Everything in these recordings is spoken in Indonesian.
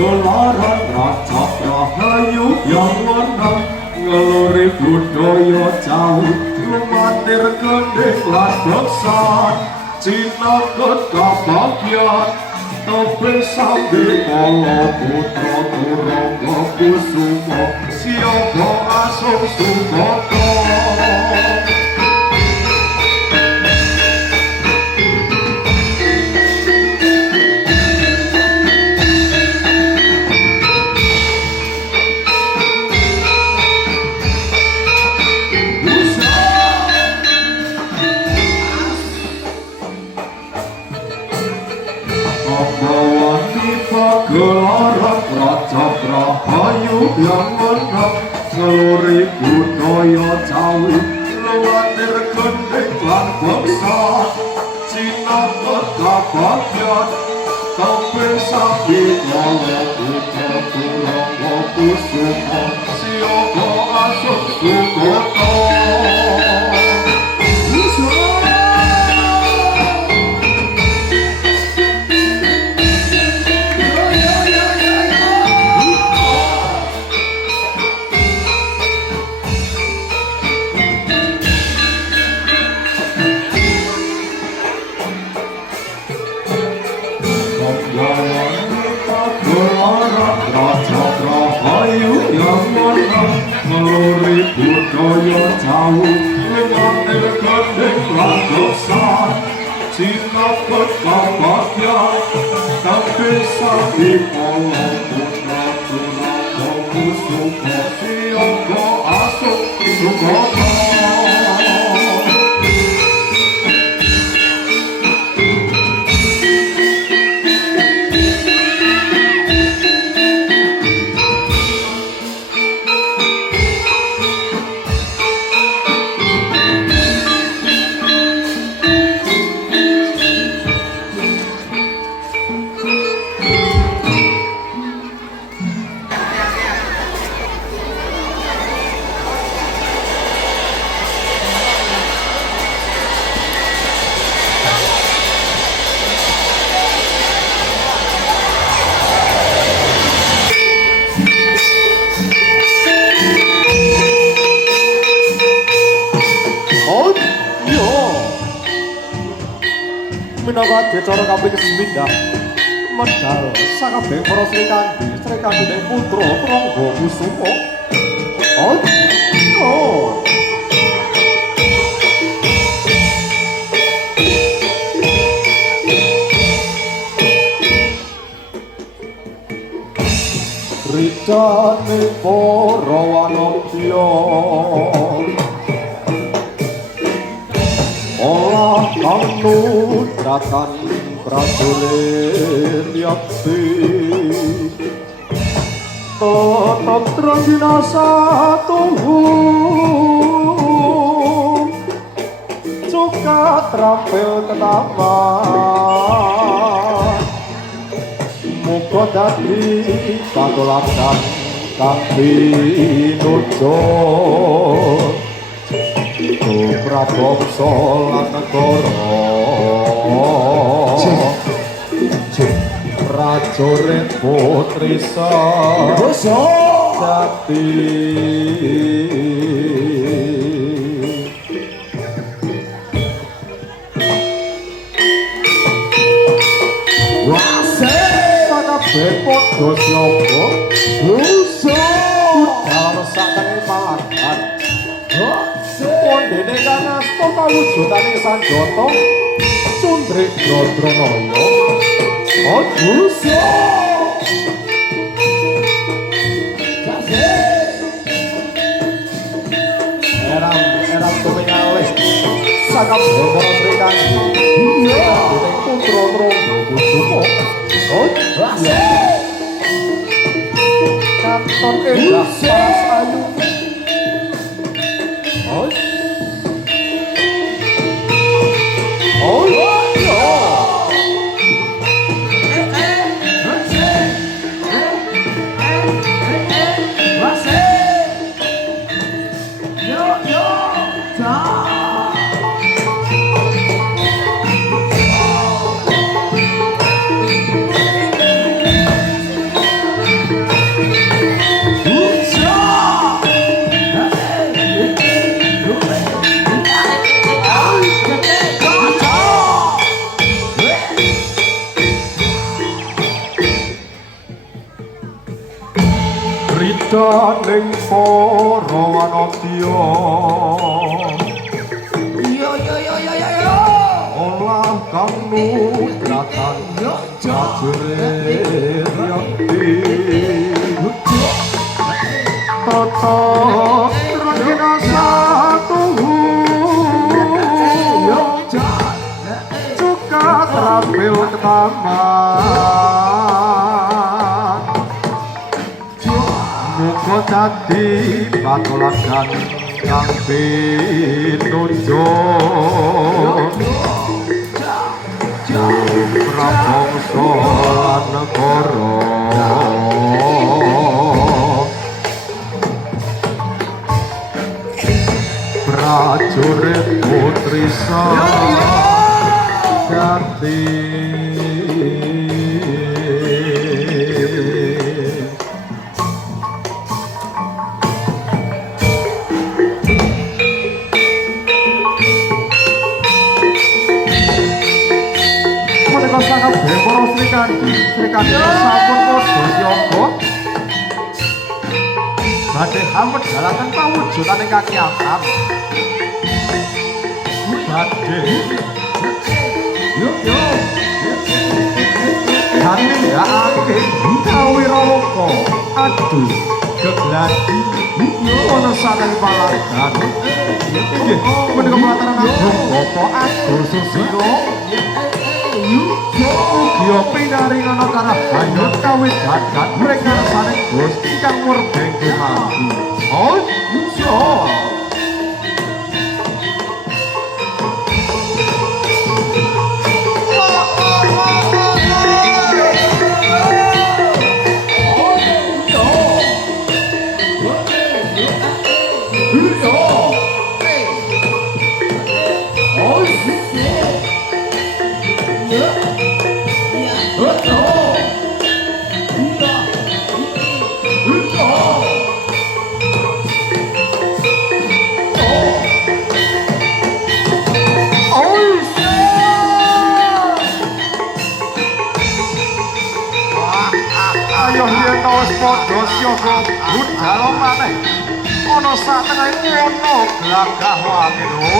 Gelaran raja rahayu yang menang ngeluri budaya jauh lumatir gending lan beksan Cina kebahagiaan tapi sambil polo putra turangga kusuma siapa asung sumoto Gelaran raja rahayu yang menang ngeluri budaya Jawi lumatir gending lan beksan Cina kebahagiaan tapi sapi kala putra turangga kusuma siapa asung sumoto ngeluri budaya jauh lumatir gending lan beksan Cina kebahagiaan tapi sapi kala putra turangga kusuma siapa asung sumoto minangka cara kaping kesembilan medal sakabeh para Sri Kandi putra Turangga Kusuma Ridane para wanodya olah kang nutratan prajurit yakti tetep trajinasa tuhu cuka trampil ketaman muga dadi pangolakan kang pinunjuk Prabangsa lan negara prajurit putri Sajati Padha siapa dosa dalam sakane palagan kondene kang asta kawujudane sanjata Cundrik Dradranaya dosa eram tumingalih sakabeh para srikandhi dening putra Trangga Kusuma Katon endah paras ayu Daning para wanadya olah kang nudratan prajurit yakti tata rengina satuhu suka terampil ketaman muga dadi patulagan kang pinunjuk prabangsa lan negara prajurit putri Sajati sakabeh para srikandhi sampun padha siaga badhe hamedhalaken pawujudaning kakiyatan badhe handhakake kawiraka adu gegladi ana saking palagan inggih menika mataran agung Bapak Agung Susilo Ugia pinaringana karahayut kawidadan mereka saning Gusti kang murbeng dumadi. Iya. Padha siaga budal maneh ana satengahing ana glagah wae lho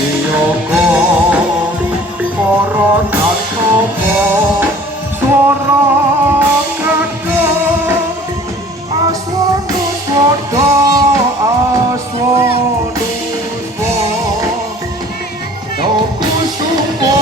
niyaga para nantapa swara kadang aswanuswada aswanuswa doku sumpa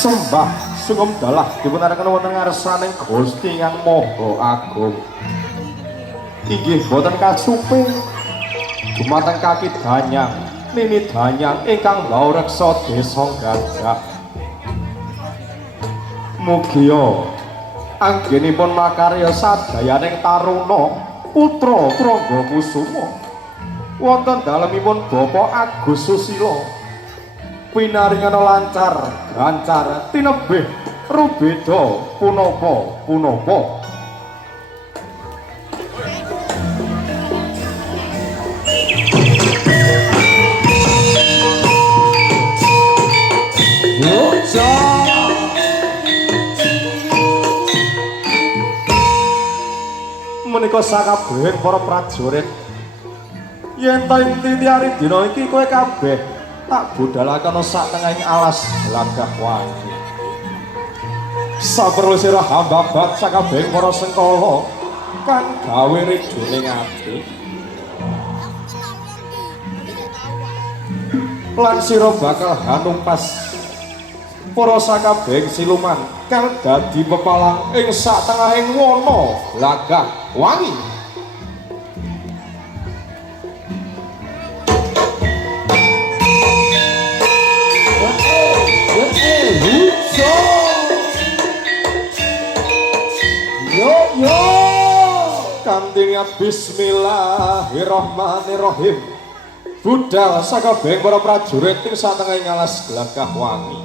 sembah sungkem dalah dipunarekaken wonten ngarsaning Gusti Kang Maha Agung. Inggih boten kasupe dumateng kaki danyang nini danyang ingkang laureksa desa Gajah. Mugia anggenipun makarya sadayaning taruna putra Trangga Kusuma wonten dalemipun Bapak Agus Susila pinaringana lancar gancar tinebih rubeda punapa-punapa. Menika sakabehing para prajurit yen ta titiari dina iki kowe kabeh tak budalaken sak tengahing alas Glagah Wangi. Saperlu sira hambabat sakabehing para sengkala kang gawe rijuning ati. Lan sira bakal hanumpas para sakabehing siluman kang dadi pepalang ing sak tengahing wana Glagah Wangi. Kantinya Bismillahirrahmanirrahim budal sakabehing para prajurit ing satengahing alas Glagah Wangi.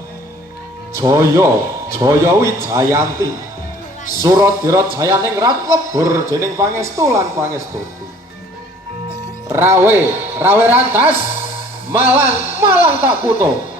Jaya Jaya Wijayanti Suradira jayaning rat lebur dening pangestu lan pangestuti. Rawe rantas, malang tak puto.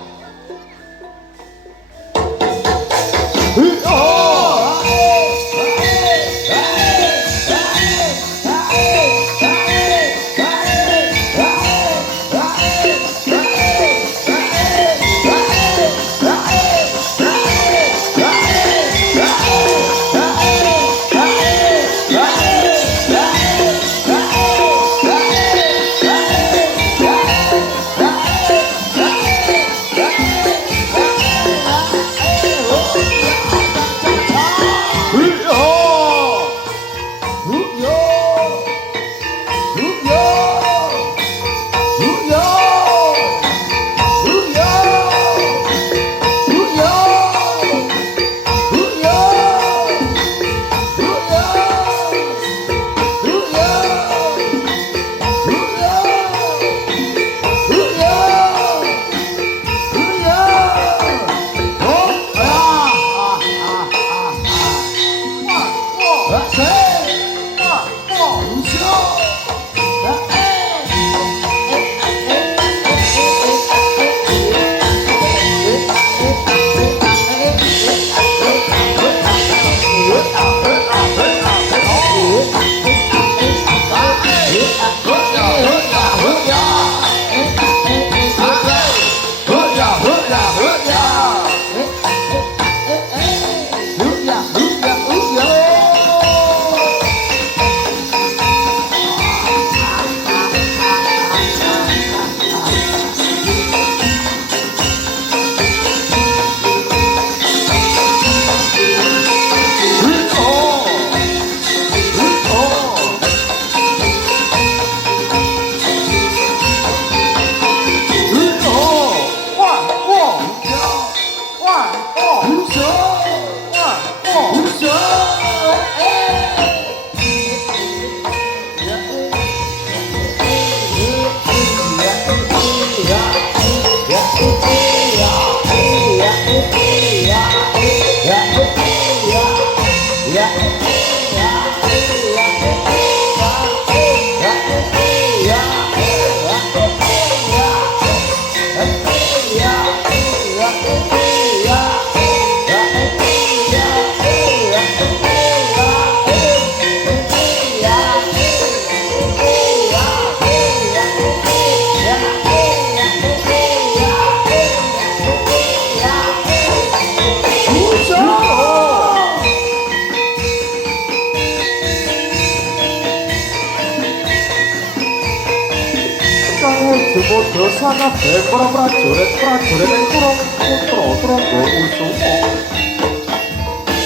Dosa kabeh para prajurit ing kurung putra Trangga Usuma.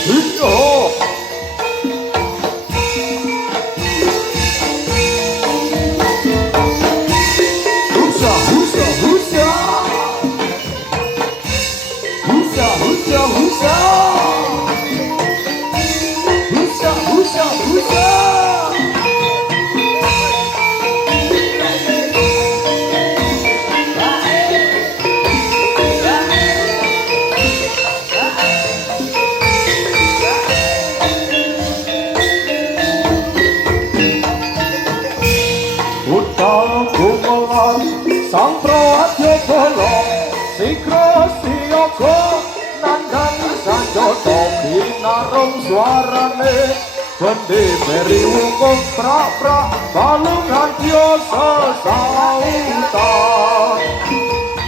Iya. Husa. Sang Prawadya Bala Sigra Siyaga nandhang sanjata binarum swarane bendhe beri wungkung prak-prak balungan biasa sautan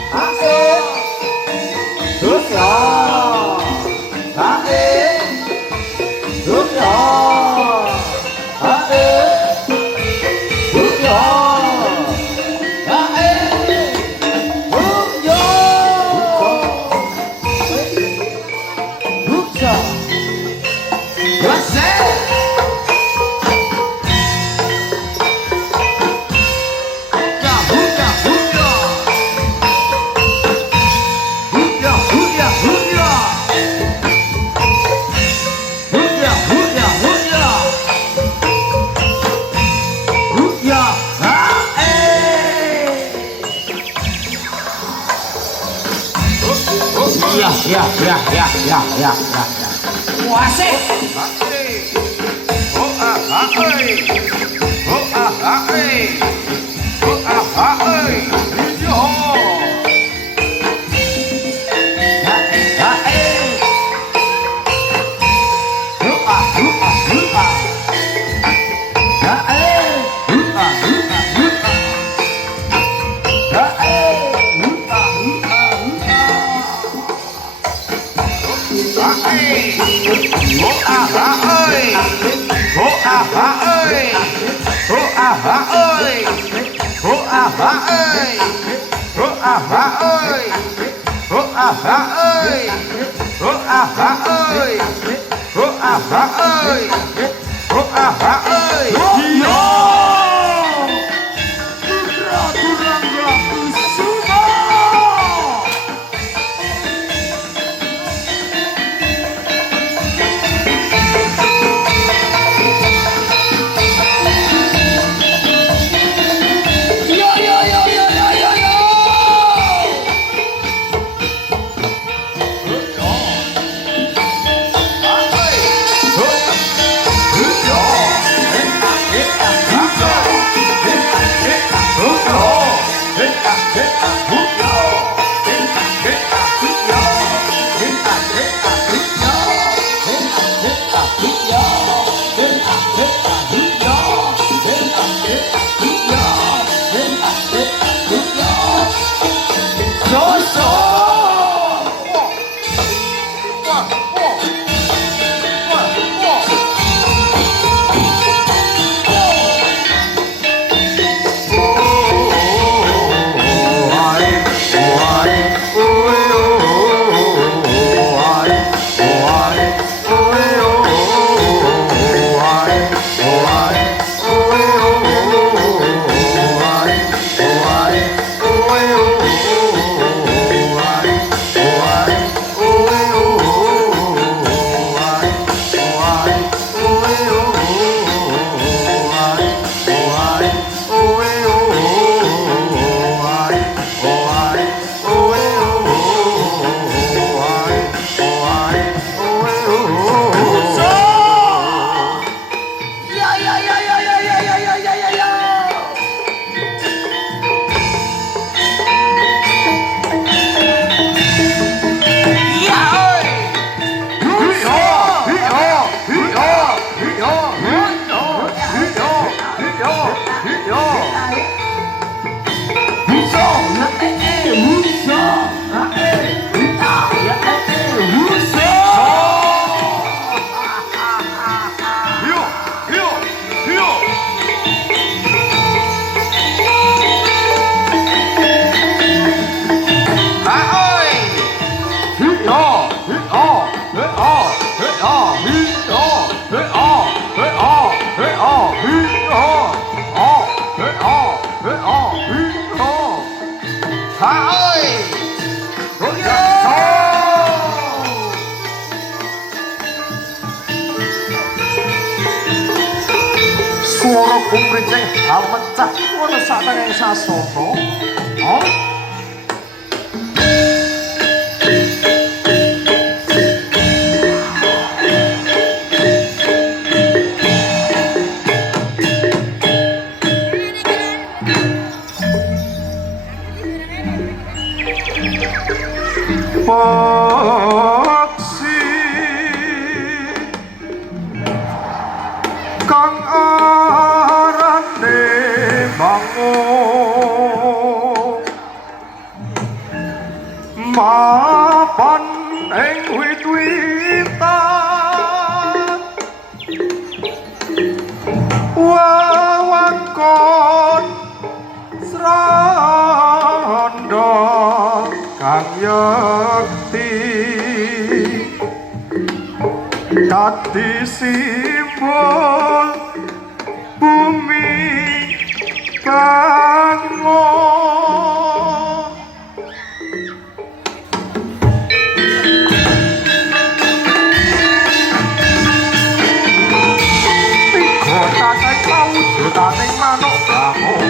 asik dunya ae dunya ae dunya Ya. Wasik. Oh ah ah oi. Oh ah ah oi. Oh ah ah oi. Yo. Suara kumricing hamecah ana sakneng sasana. Oh. Paksi kang arane bangun mapan ing wit-witan wewengkon srandha kang yekti dadi simbol bumi bangun pikotane kawujudane manuk bangun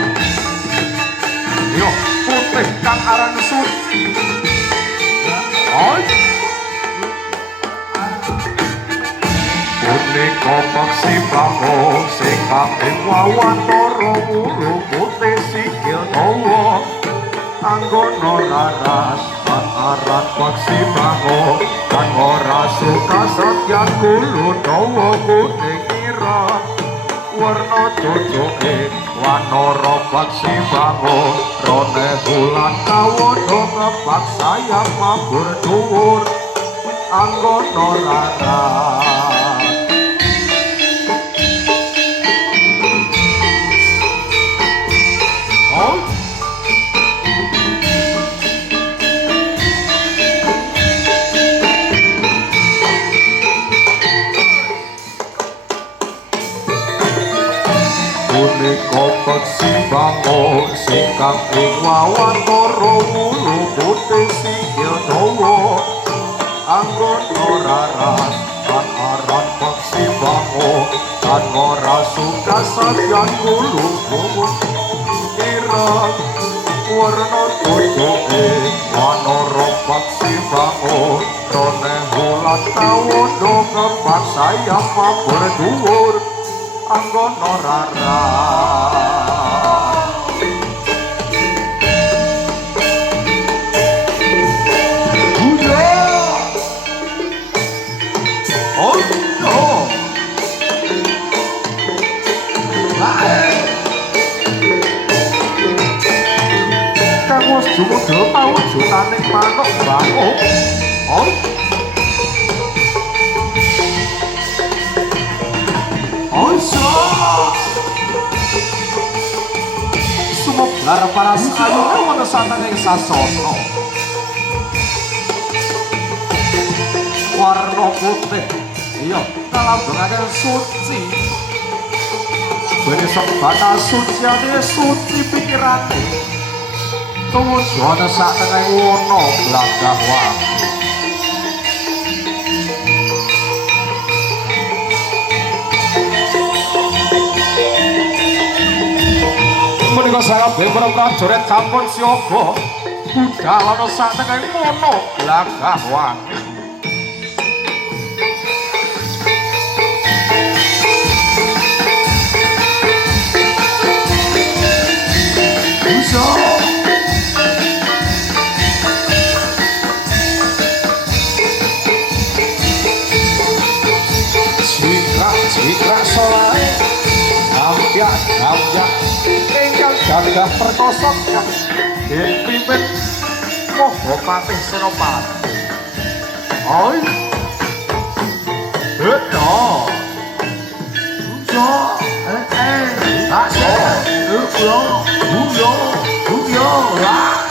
yo putih kang aran suci oi peksi bango sing kaping wawan para wulu putih sikil dawa anggono raras lan aran peksi bango lan ora suka satyan kulo dawa kuning ireng warna cucuke wanara peksi bango rone bulan kawono ngepak sayap mabur dhuwur anggono raras punika peksi bango singkang ing wawan para wulu putih sikil dawa anggono raras lan aran peksi bango lan ora suka satyan kulo ireng warna cucuke wanara peksi bango rone bulan kawono ngepak sayap mabur dhuwur anggono raras Jumudul pawujudaning manuk bango sumeblar para sakayune wonten saten ing sasana warna putih iya kalambungaken suci bene sebata suciane suci pikirane tujuane sak tengahing wana blagah wangi menika sakabeh para prajurit sampun siaga budhal ana sak tengahing wana blagah wangi Jika solai Ampiak ingkang gagah perkosa ing pimpin Mahapati Senopati oi beto ujo asih ujo iya wah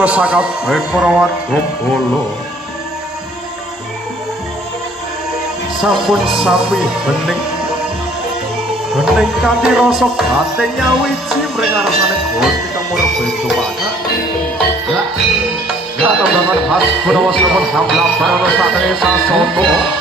suka sakabeh para wadya sampun sami bening kanthi rasa batin nyawiji mring ngarsane Gusti Kamura Bendumana katambangan khas Gunawa sampun hamlaban satene sasana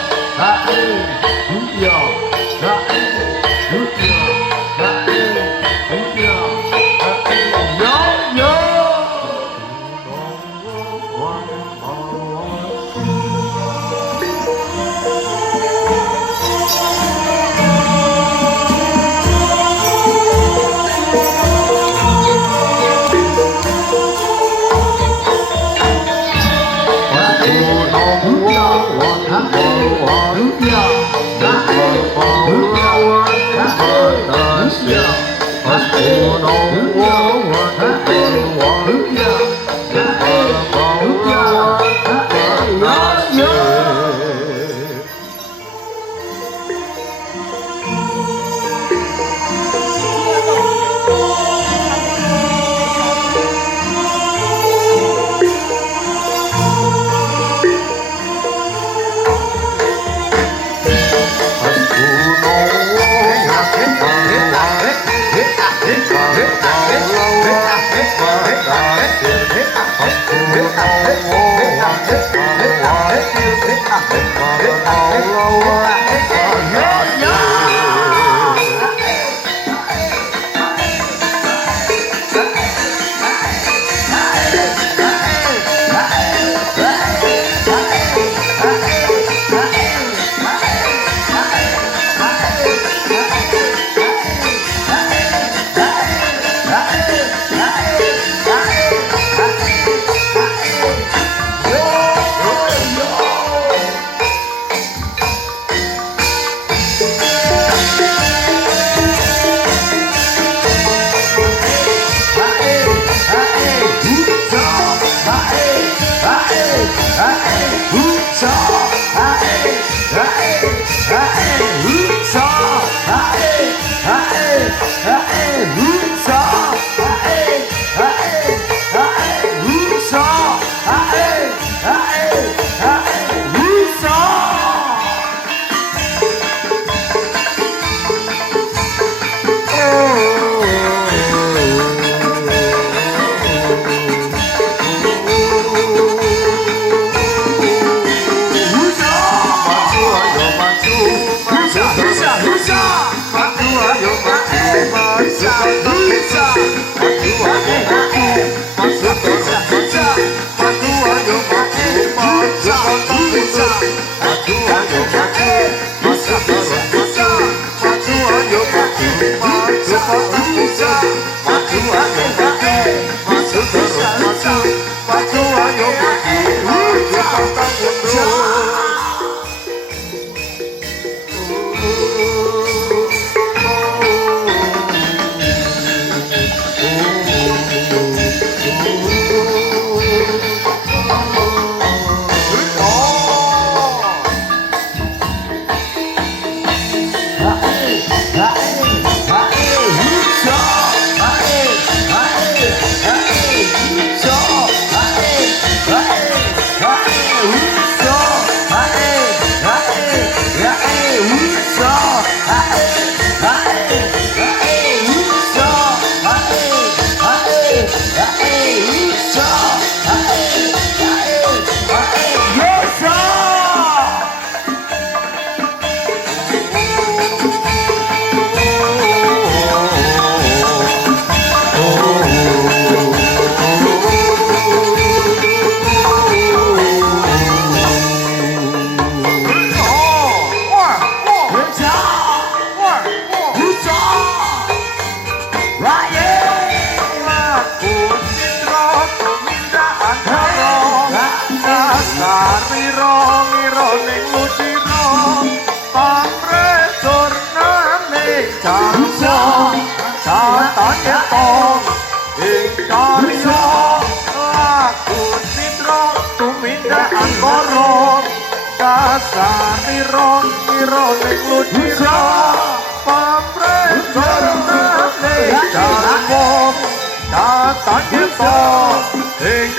kekuatan kita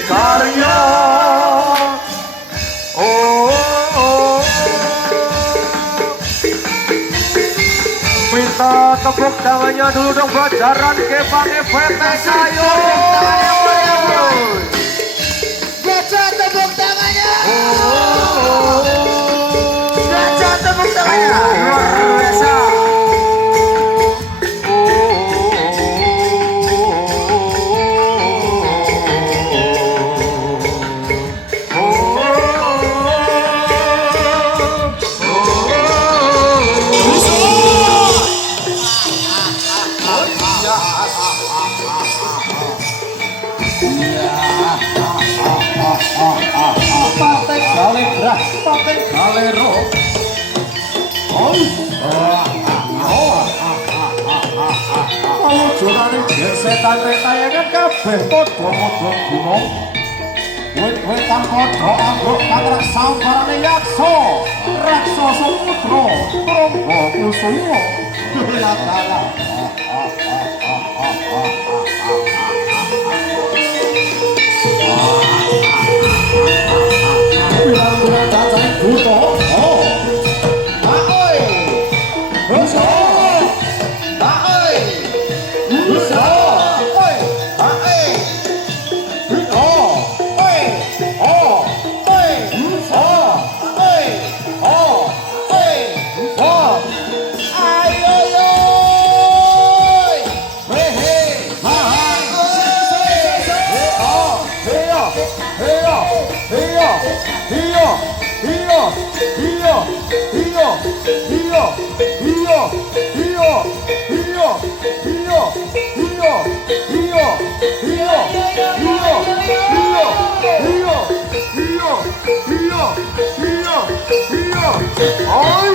karya. Minta tepuk tangannya dulu dong buat jaran Kepang FT Kayu. Baca tepuk tangannya. Baca tepuk tangannya. Luar biasa. Partai Galegrah, Partai Galero. Wujudane gesetan retayangan kabeh padha-padha gunung. Wit-witan padha ambruk pangrak sambarane yaksa, raksasa putra, Trangga Kusuma. Latala. Bilang-bilang datang buta. Aoi. Busa. Aoi. Busa. Oi. Aoi. Buta. Oi. Oh. Oi. Busa. Oi. Oh. Oi. Busa. Ayo yo. Hehe. Ha ha. Oh. Heya. Heya. Heya. Hiyo, hiyo, hiyo, hiyo, hiyo, hiyo, hiyo, hiyo, hiyo, hiyo, hiyo, hiyo, hiyo. Ay.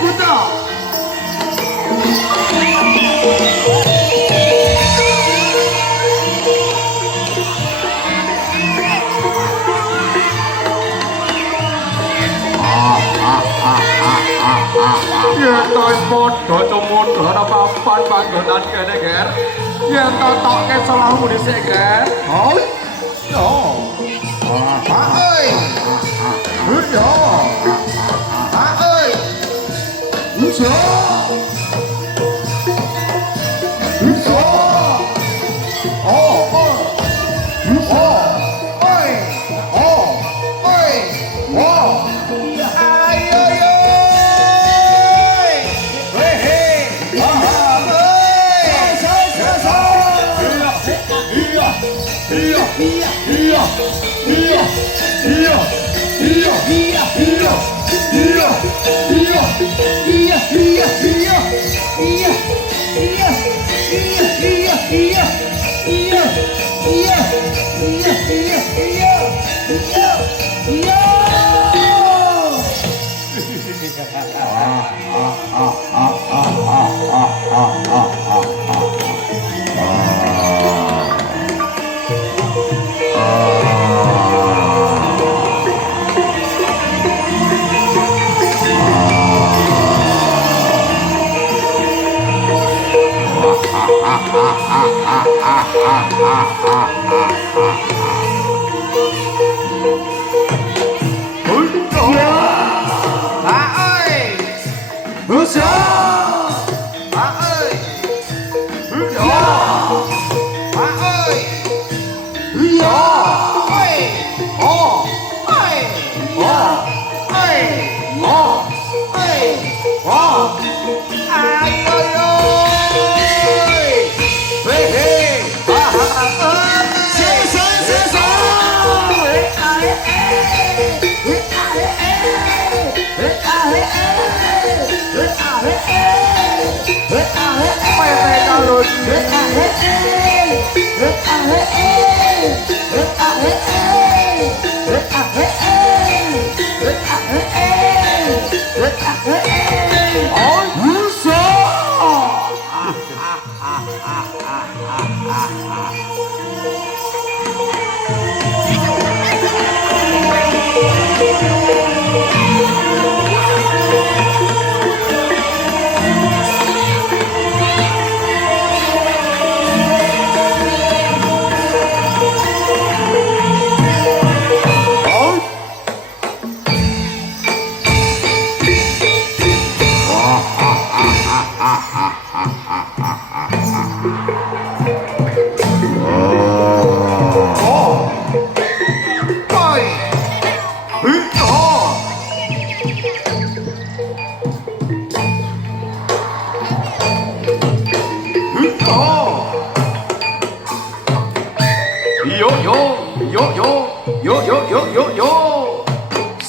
Buta. Yen to padha cemudha ana papan panggonan kene ger. Yen to tokke selahmu dhisik ger. Oh. Yo. Aoi. Yo. Aoi. Busa. Busa. Oh. Busa. Oi. Oh. Oi. Wow. Ayo yo. Hehe.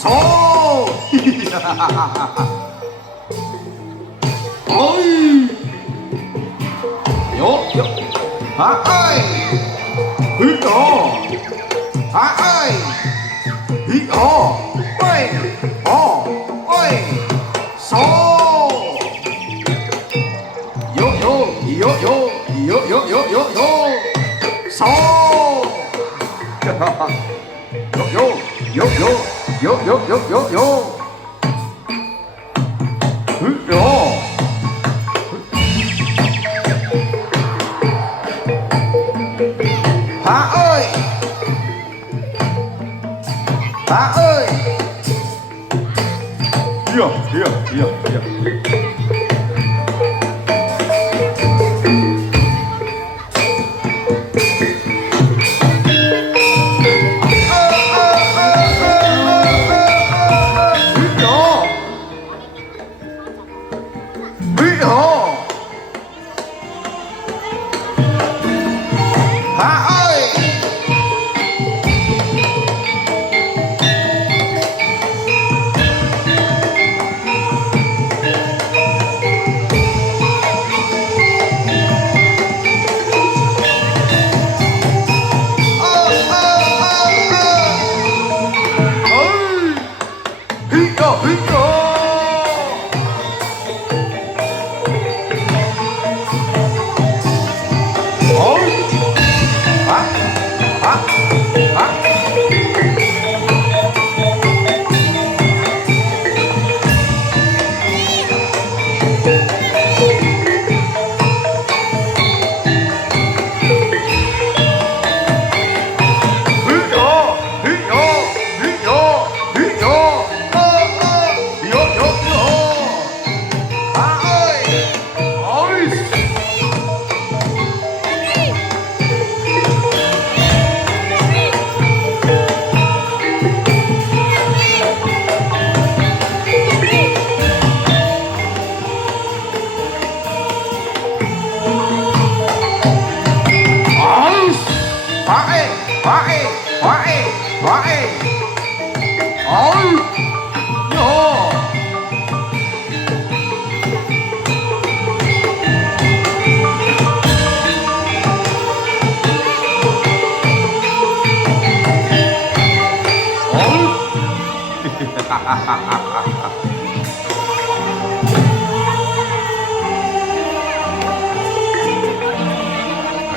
so oi yo yo ha ơi hi đó ha ơi hi đó oi oi so yo yo yo yo yo yo yo yo yo so yo yo yo yo yo yo yo yo yo yo Hà ơi Hà ơi Iya, iya, iya, iya.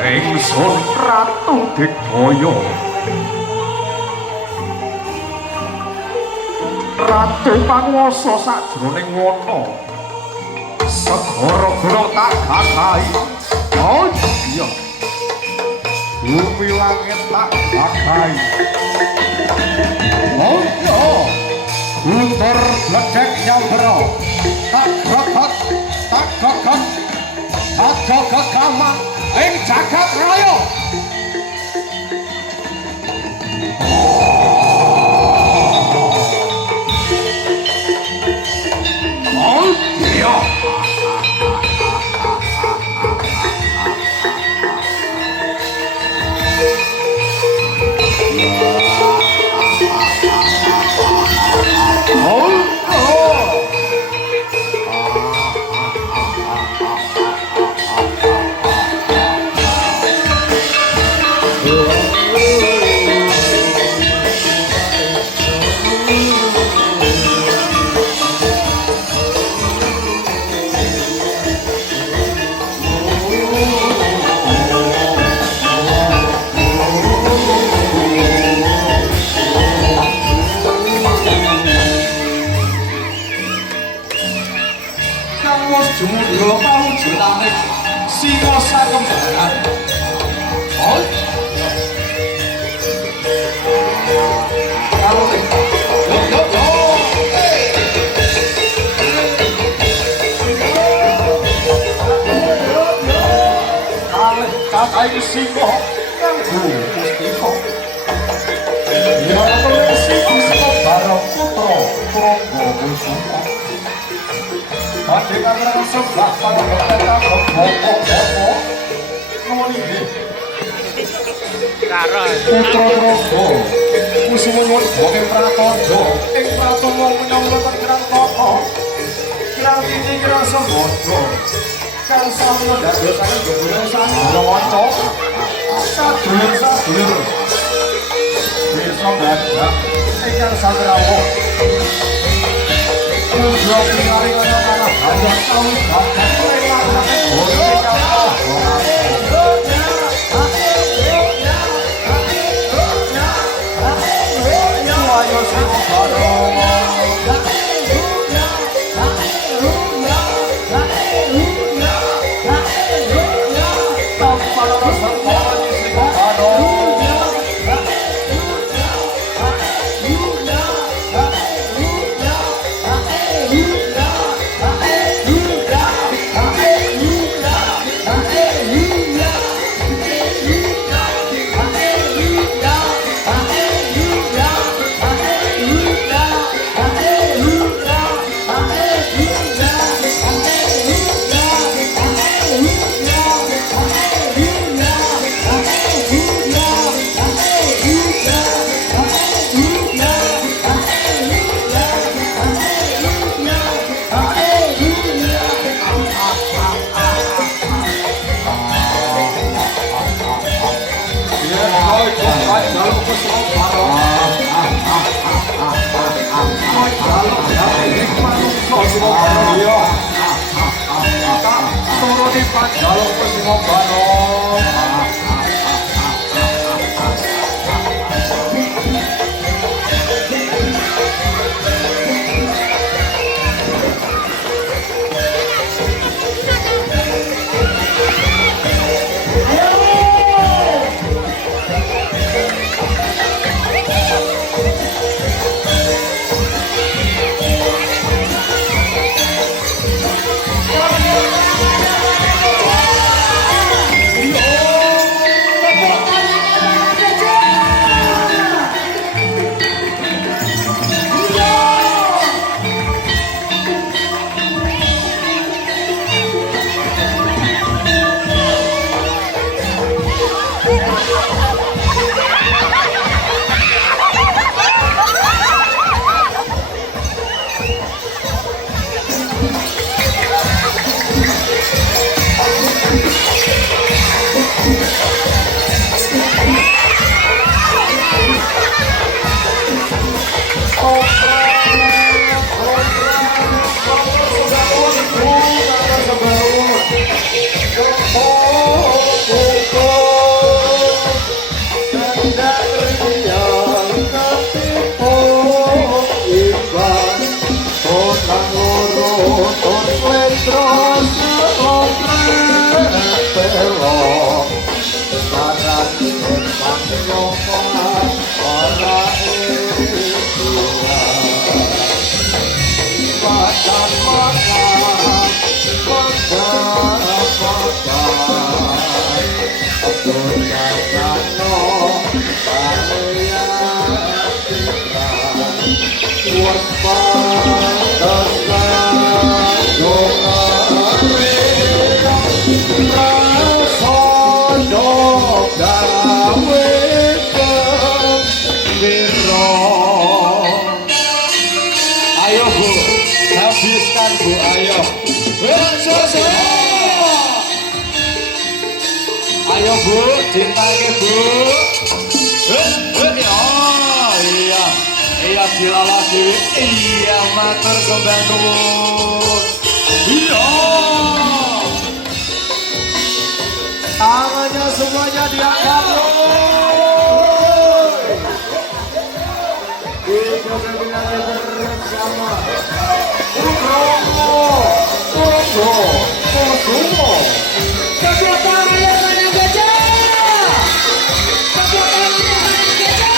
Ingsun Ratu Digdaya Ratu panguwasa sajroning wana segara guna tak gadahi oh iya bumi langit tak gadahi oh iya guntur gledhek nyambra tak gagak aja gegaman ing jagat raya oh iya Jumudya pawujudané sira sakembaran. Oh. Kalau yo yo yo. Kalih kakai sira kang Mustika. Ya oleh sira barang putra Prabu Kusuma. Dengan sebelah pada kereta berbohong-bohong Noni Putra Rogo Kusuma Nyuwun Boge Pratondo ing Prato wong menawa kirang tata kirang tinggi kirang sembodo kang sami ndadosaken gembira sangrawanca sadulur-sadulur bisa dadak ingkang sangrawa Puja pinari kaya tanah banyak tahu bapak lewat bodoh Ayo Bu, habiskan Bu, ayo. Ayo Bu, cintanya Bu. Iya, iya dilala dewi. Iya matur sembah nuwun. Iya. Tangannya semuanya diangkat. Kita bersama. Tepuk tangan yang mana gajah? Tepuk tangan yang mana gajah?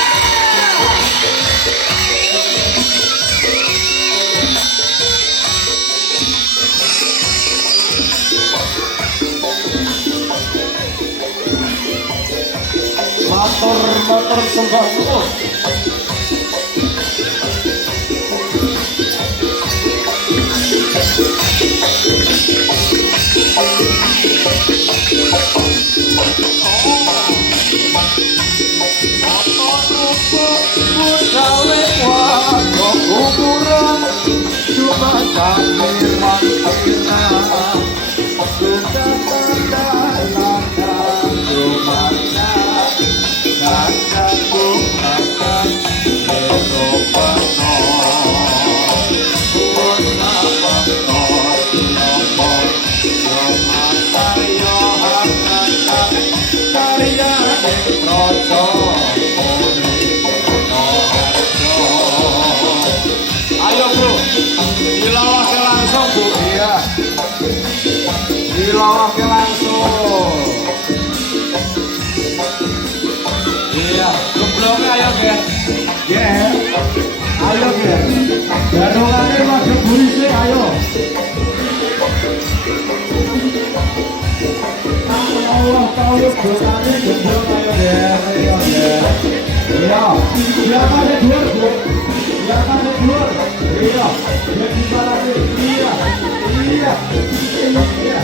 Motor sembah nuwun. dilawake langsung. Iya, gebloknya ayo Ger. Ger, ayo Ger. Garungane madhep burise ayo. Allah tahu dosane geblok ayo Ger. Ayo Ger. Iya, silakan dhuwur, Bu. Silakan dhuwur. Iya, biar bisa lagi. Iya. Iya. Iya. Iya.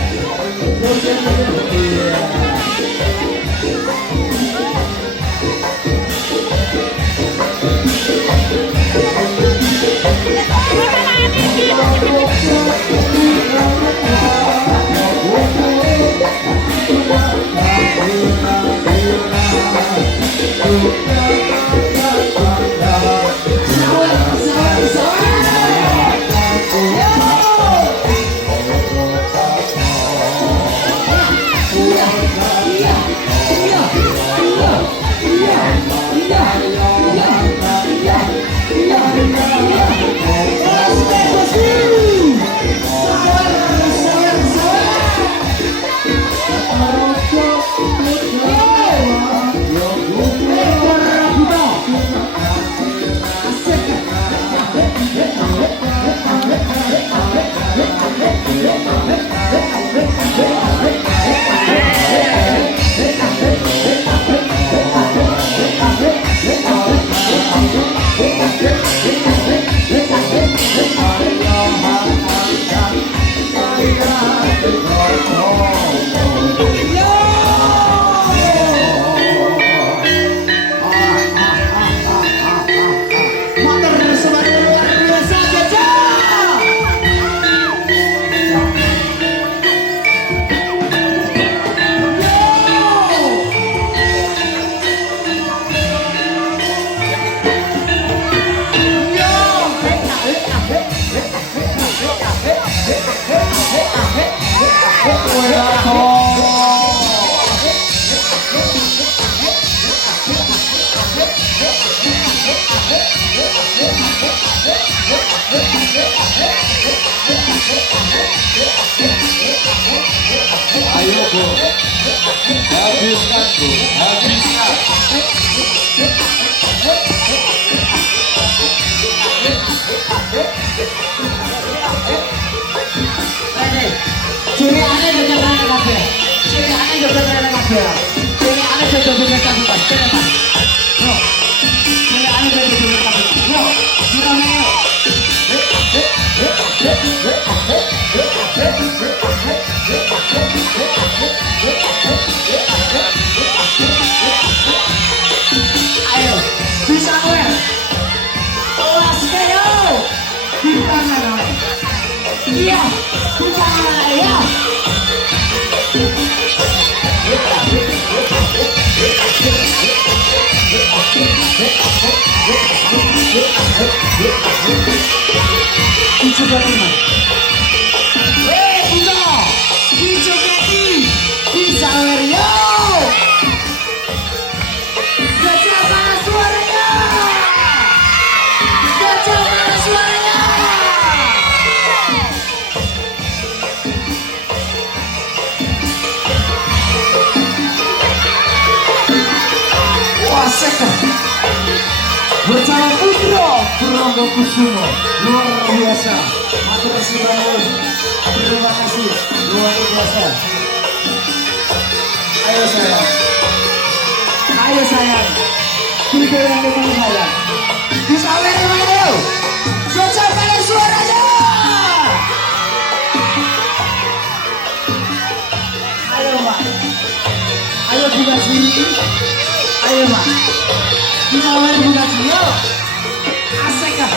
Ayo Bu, habiskan Bu, habiskan. Ciri aneh juga keren kabeh. Ciri aneh juga keren kabeh. Ciri aneh juga keren kabeh. Ciri Mas. Yo. Ciri aneh juga keren kabeh. Yo, kita main. Ayo, bisa kowe. Kelas yo. Kita main. Iya, kita main ya. Ijo gati man. Ijo. Ijo gati. Bisa werio. Gajah mana suaranya? Gajah mana suaranya? Waseka bersama Putra Purangga Kusumo luar biasa. Matur kasih banget. Terima kasih luar biasa. Ayo sayang, ayo sayang, kita yang depan saya. Bisa lari mana? Gajah pada suaranya. Ayo Mbak, ayo buka sini. Ayo Mbak, kita lari buka sini. Yuk, asik kah?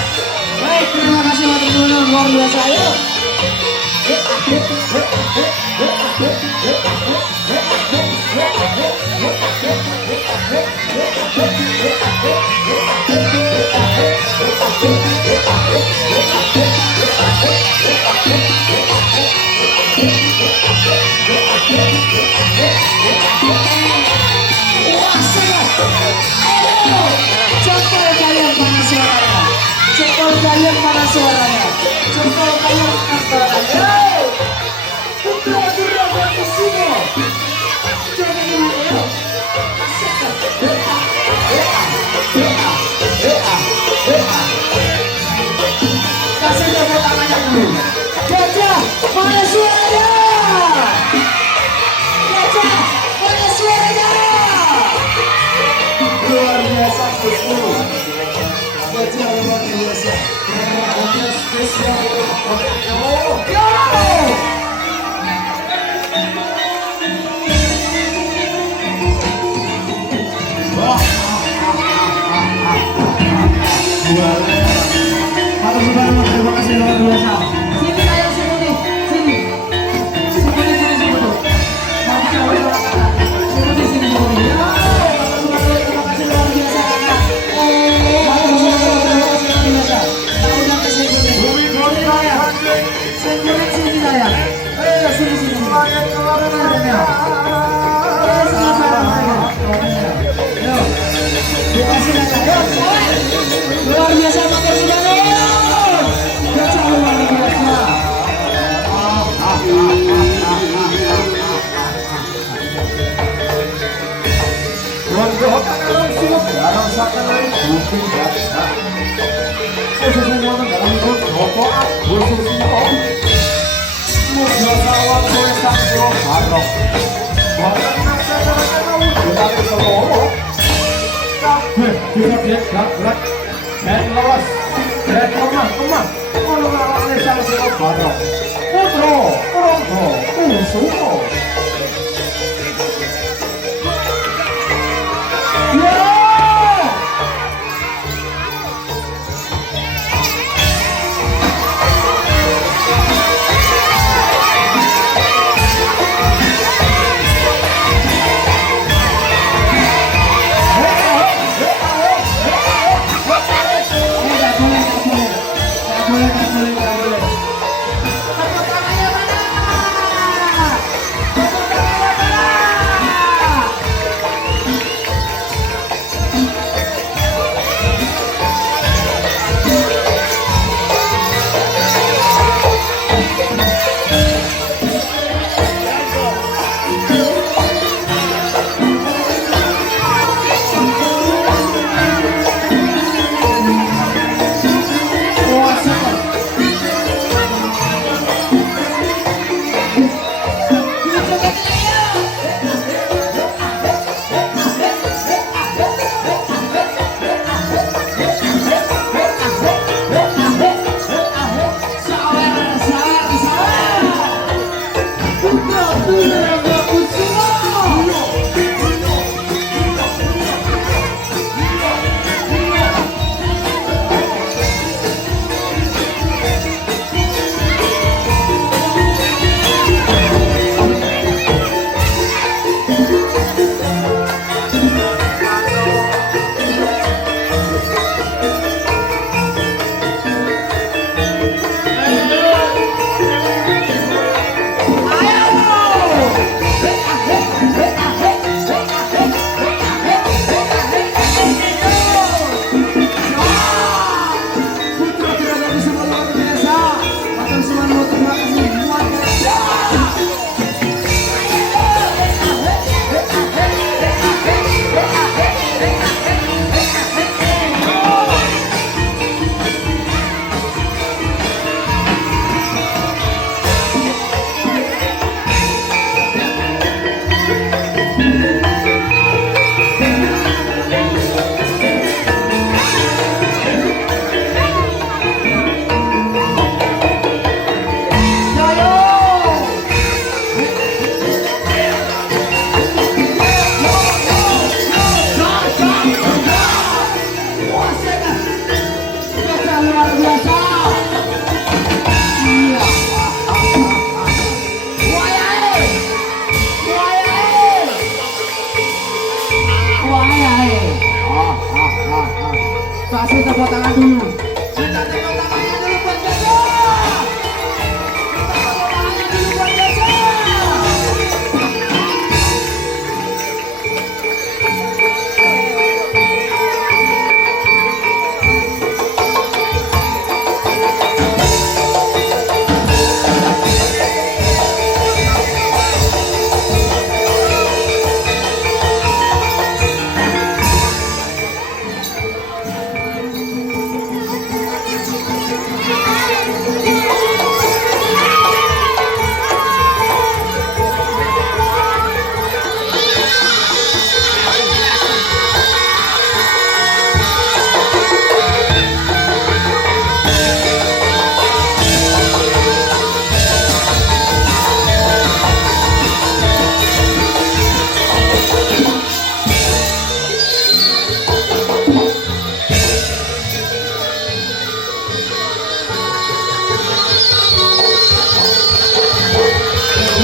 Baik, terima kasih teman-teman luar biasa. Ayo. Jempol kalian mana suaranya? Jempol kalian mana suaranya? Jempol kalian mana suaranya? Putra, putra, Matur suwun, terima kasih luar biasa. Sini saya sini, sini. Sini. Nanti kalau ada kata, sini. Ya, matur suwun, terima kasih luar biasa. Matur suwun, terima kasih luar biasa. Nah, udah ke sini. Sini saya. Sini. Luar biasa matur suwun. Biasa luar biasa. Warga Hotangan sudah barang sakalain bukti baksa. Khususnya wonten dalam ikut rokokan khususnya Muga sawat kowe sak kula barok. Wonten nafsu tetapi semono kabeh bisa gak dan lawas dan lemah ono lawane sang sira barok. Putra, Rangga, Kusuma. Kasih tepuk tangan dulu. Kita tepuk tangannya dulu buat Jaja. Kita tepuk tangannya dulu buat Jaja.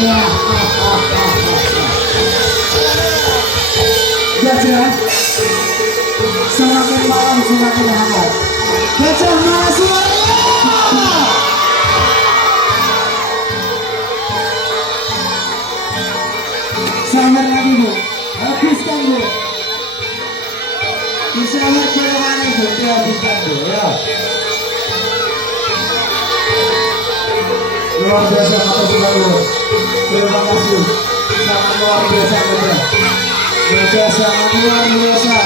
Gajah semakin malam semakin hangat. Gajah mana suaranya? Sabar lagi bu, habiskan bu. Diselamat bagaimana bu, dihabiskan bu ya. Luar biasa kata selalu. Terima kasih, sangat luar biasa betul. Gajah sangat luar biasa.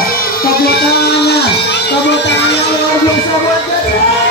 Tepuk tangannya luar biasa buat Gajah.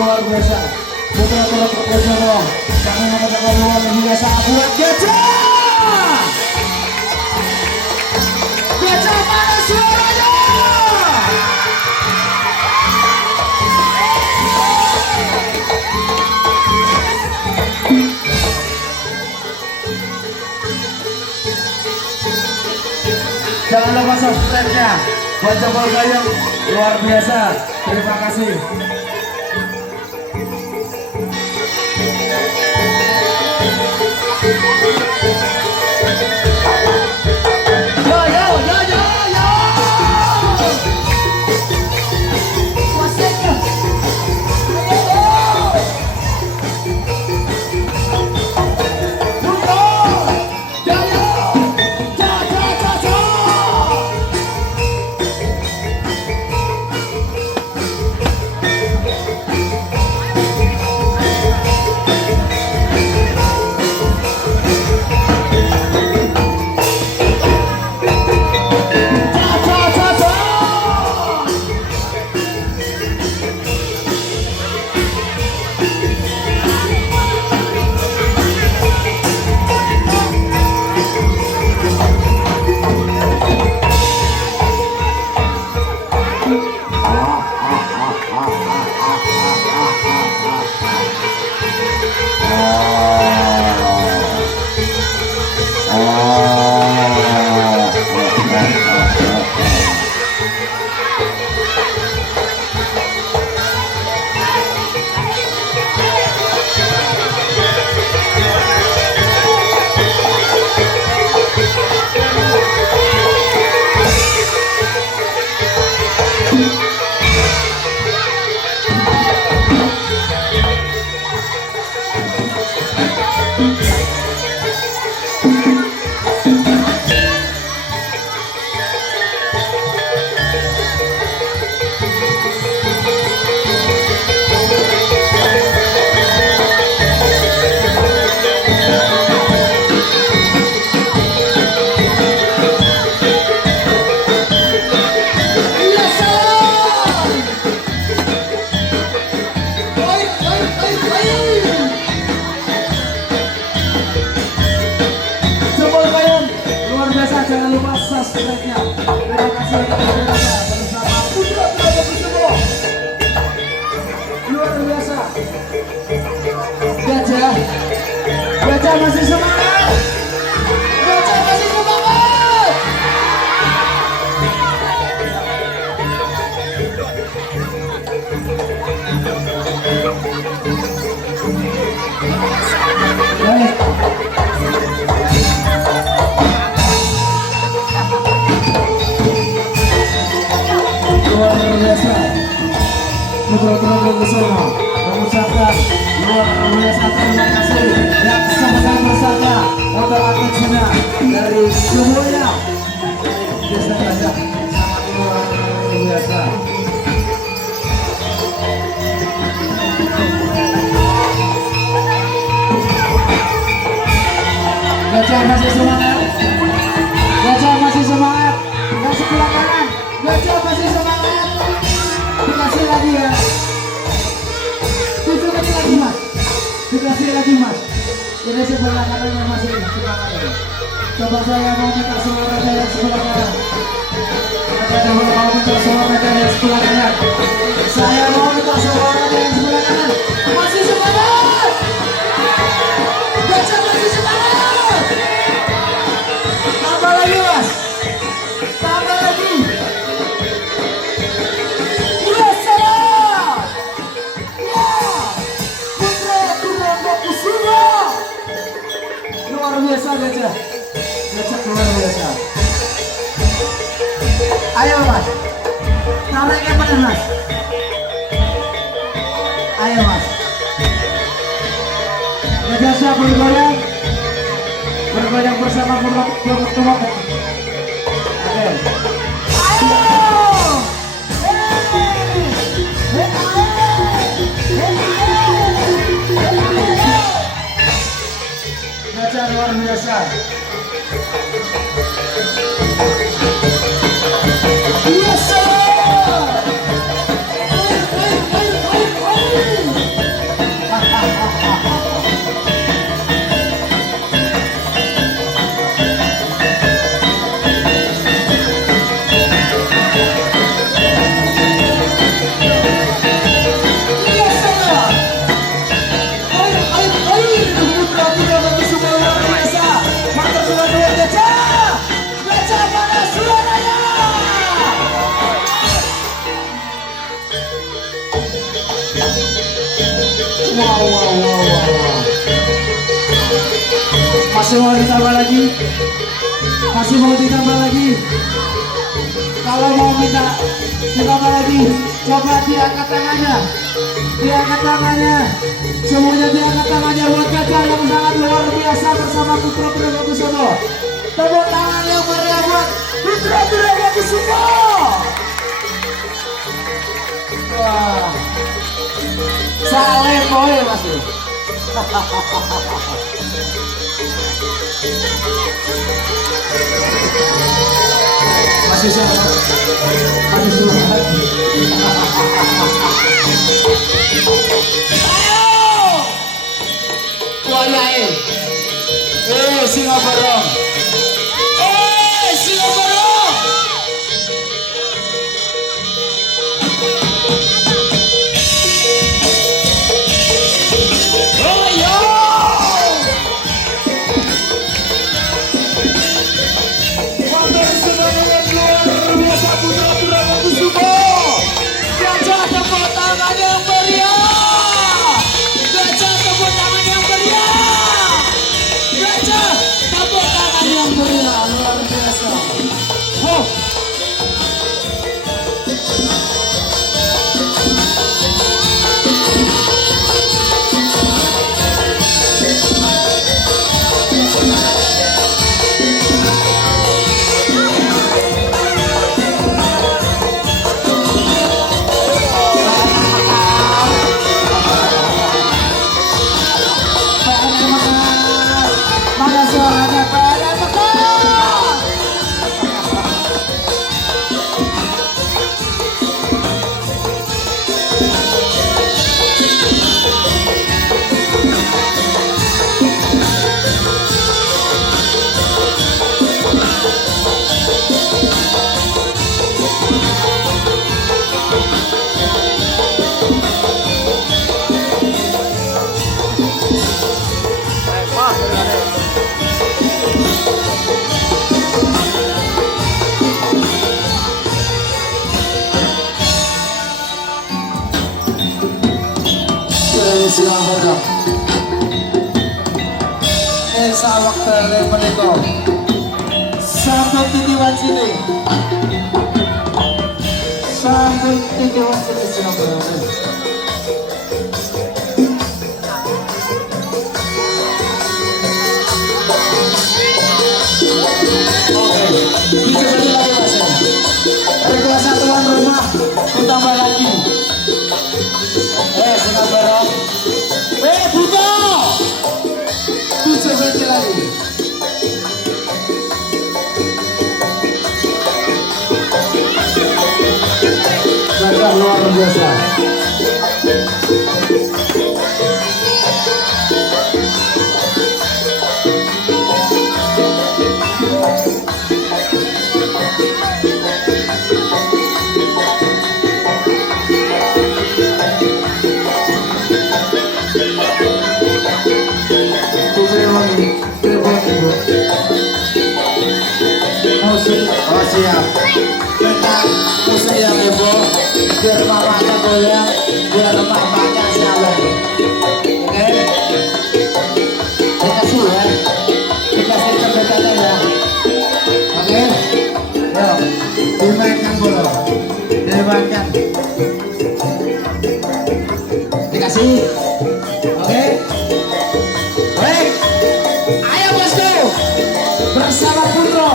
luar biasa. Putra-putra Bojono, kami mengatakan luar biasa buat Gajah. Gajah mana suaranya? Jangan lupa subscribe-nya. Buat Jempol Gayung luar biasa. Terima kasih. Yo yo yo yo yo. Waseknya. Jangan lupa subscribe-nya. Terima kasih bersama Putra Prabu Kusumo. Luar biasa. Gajah, Gajah masih semangat. Gajah masih semangat. Baik. Luar biasa, putra-putra bersama mengucapkan luar biasa terima kasih dan sama-sama bersama untuk atlet Cina dari semuanya desa Gajah sangat luar biasa. Gajah masih semangat, Gajah masih semangat, dan sebelah kanan Gajah masih semangat. Dikasih lagi ya. Dikasih lagi mas. Dikasih lagi mas. Ini sebelah kanan yang masih semangat. Coba saya mau minta suara dari sebelah kanan. Saya mau minta suara dari sebelah kanan. Saya mau minta suara dari sebelah kanan. Masih semangat. Gajah masih semangat. Tambah lagi mas. Tambah lagi. Luar biasa Gajah, Gajah luar biasa. Ayo mas, nariknya benar mas. Ayo mas. Gajah siap bergoyang, bergoyang bersama teman-teman. Oke. Gajah luar biasa. Yes sir. Putra Prabu Kusumo luar biasa. Mantap sudah luar biasa. Masih mau ditambah lagi? Masih mau ditambah lagi? Kalau mau minta ditambah lagi, coba diangkat tangannya. Diangkat tangannya. Semuanya diangkat tangannya buat Gajah yang sangat luar biasa bersama Putra Prabowo. Tepuk tangan yang meriah buat Putra Prabowo. Wah, saleh boy masih. Masih semangat. Masih semangat. Ayo! Kuayain. Singa Barong. Singa Barong. Oh yo! Mantan semangat luar biasa Putra Prabowo. Gajah tepuk tangan yang meriah. Gajah tepuk tangan yang meriah. Gajah tepuk tangan yang meriah luar biasa. Oh. Mana suaranya pada tekan? Singa Barong. Sawak tele menika. Sambut titiwan sini. Sambut titiwan sini Singa Barong. Oke, dicoba lagi Mas. Request tuan rumah, tambah lagi. Singa Barong. Buto! Tujuh beti lagi. Gajah luar biasa. Oh siap. Benar, musik yang ibu. Biar mamanya goyang, biar mamanya siapa. Oke? Dikasih ya. Dikasih kebetulan ya. Oke? Yuk, dimainkan dulu. Dimainkan. Dikasih. Oke? Baik. Ayo bosku. Bersama Putra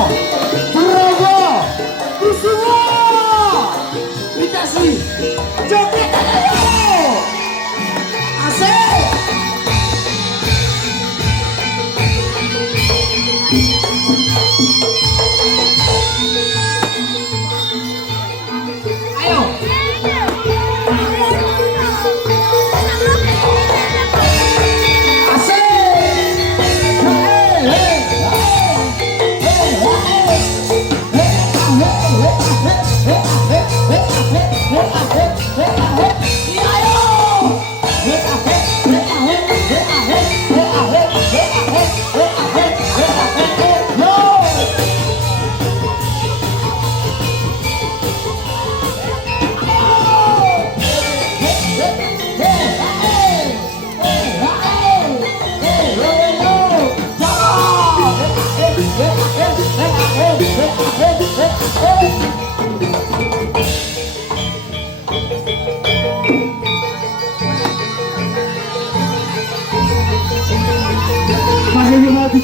Prabowo. Dikasih. Joget ayo. Asik. Ayo.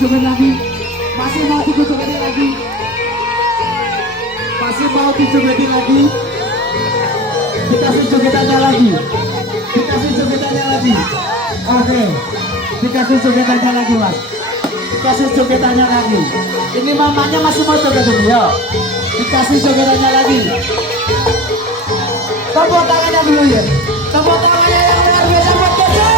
joget lagi? Masih mau dijogetin lagi? Masih mau dijogetin lagi? Dikasih jogetannya lagi. Dikasih jogetannya lagi. Oke. Dikasih jogetannya lagi, Mas. Dikasih jogetannya lagi. Ini mamanya masih mau joget dulu, ya. Dikasih jogetannya lagi. Tepuk tangannya dulu ya. Tepuk tangannya yang luar biasa buat Geja.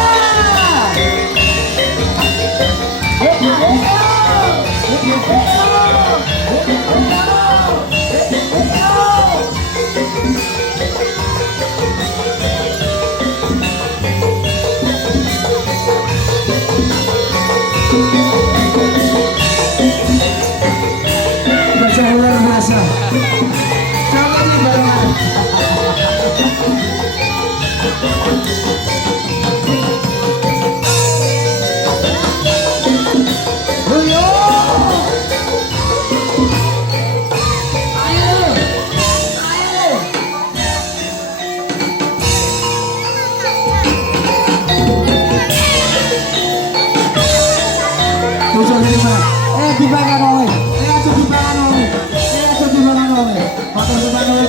Geja luar biasa. Coba nih barengan.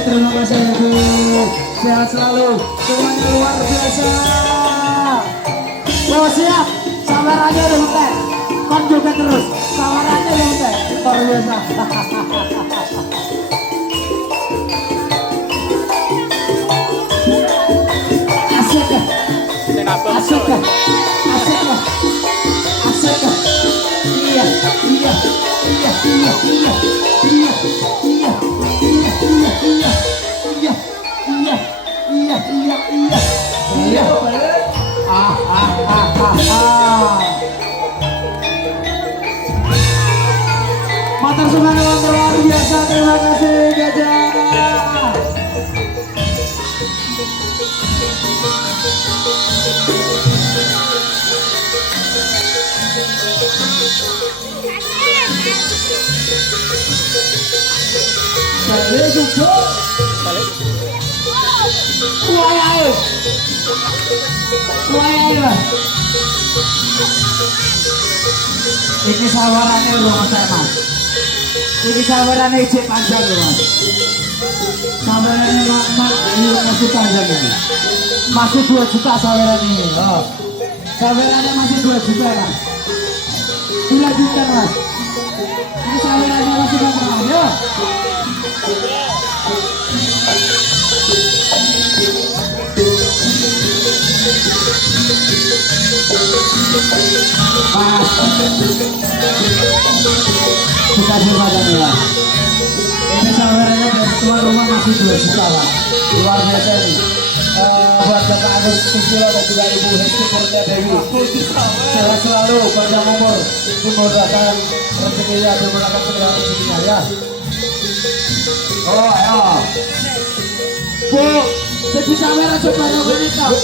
Terima kasih Bu. Sehat selalu. Semuanya luar biasa. Oh siap. Sabar aja udah bentar. Kon juga terus. Sabar aja udah bentar. Luar biasa. Asik ya. Asik ya. Asik ya. Asik ya. Iya. Iya. Iya. Iya. Iya. Iya. Iya. Iya. Matur sunan luar biasa. Terima kasih Gajah. Balik juga. Kuai ayo. Kuai ayo. Ini sawarannya loh Mas. Ini sawarannya ijek panjang loh Mas. Sawarannya ini masih panjang ini. Masih 2 juta sawaran ini. Oh. Sawarannya masih 2 juta Mas. Dilanjutkan Mas. Ini sawarannya masih berapa ya? Kita coba ya. Ini sawerannya dari tuan rumah masih 2 juta Pak. Luar biasa nih. Buat Bapak Agus Susilo dan juga Ibu Hesti Kurnia Dewi. Sehat selalu, panjang umur, dimudahkan rezekinya, dimudahkan segala rezekinya ya. Oh ayo. Bu, jadi saweran coba ini tau.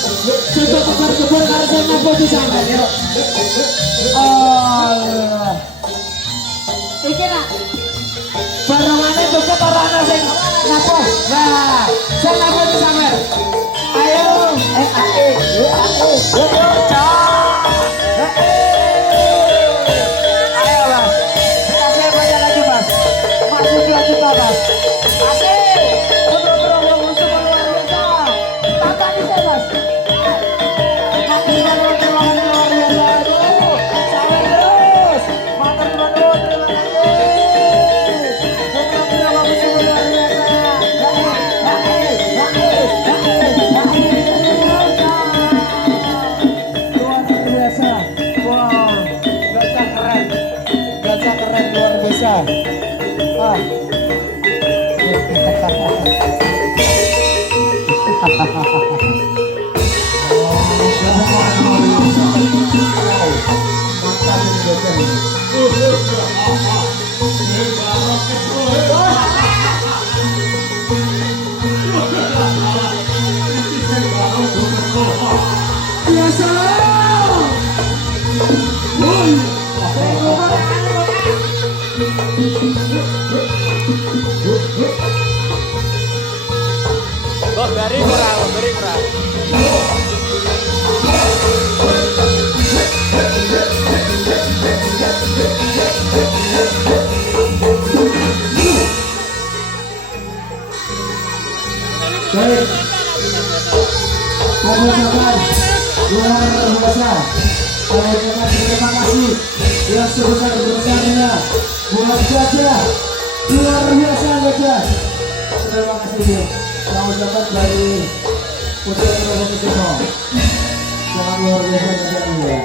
Coba kebar-kebar kalau saya ngapain di saweran ya. Oh. Iki nak barengannya juga orang sing ngapo. Nah, saya ngapo di sawer. Ayo, ayo Mas. Kasih banyak lagi Mas. Masih 2 juta Mas. Asik. Untuk program musuh luar biasa. Tambah di saya Mas. Kasih banyak terima kasih luar biasa. Aduh, sawer terus. Matur nuwun, terima kasih. Untuk program musuh luar biasa. Luar biasa. Wow, gajah keren. Gajah keren luar biasa. Ah. Beri kurang. Baik. Kami ucapkan luar biasa. Kami ucapkan terima kasih yang sebesar-besarnya buat Jaja. Luar biasa Jaja. Terima kasih. Kami ucapkan dari Putra Putra semua. Sangat luar biasa Jaja.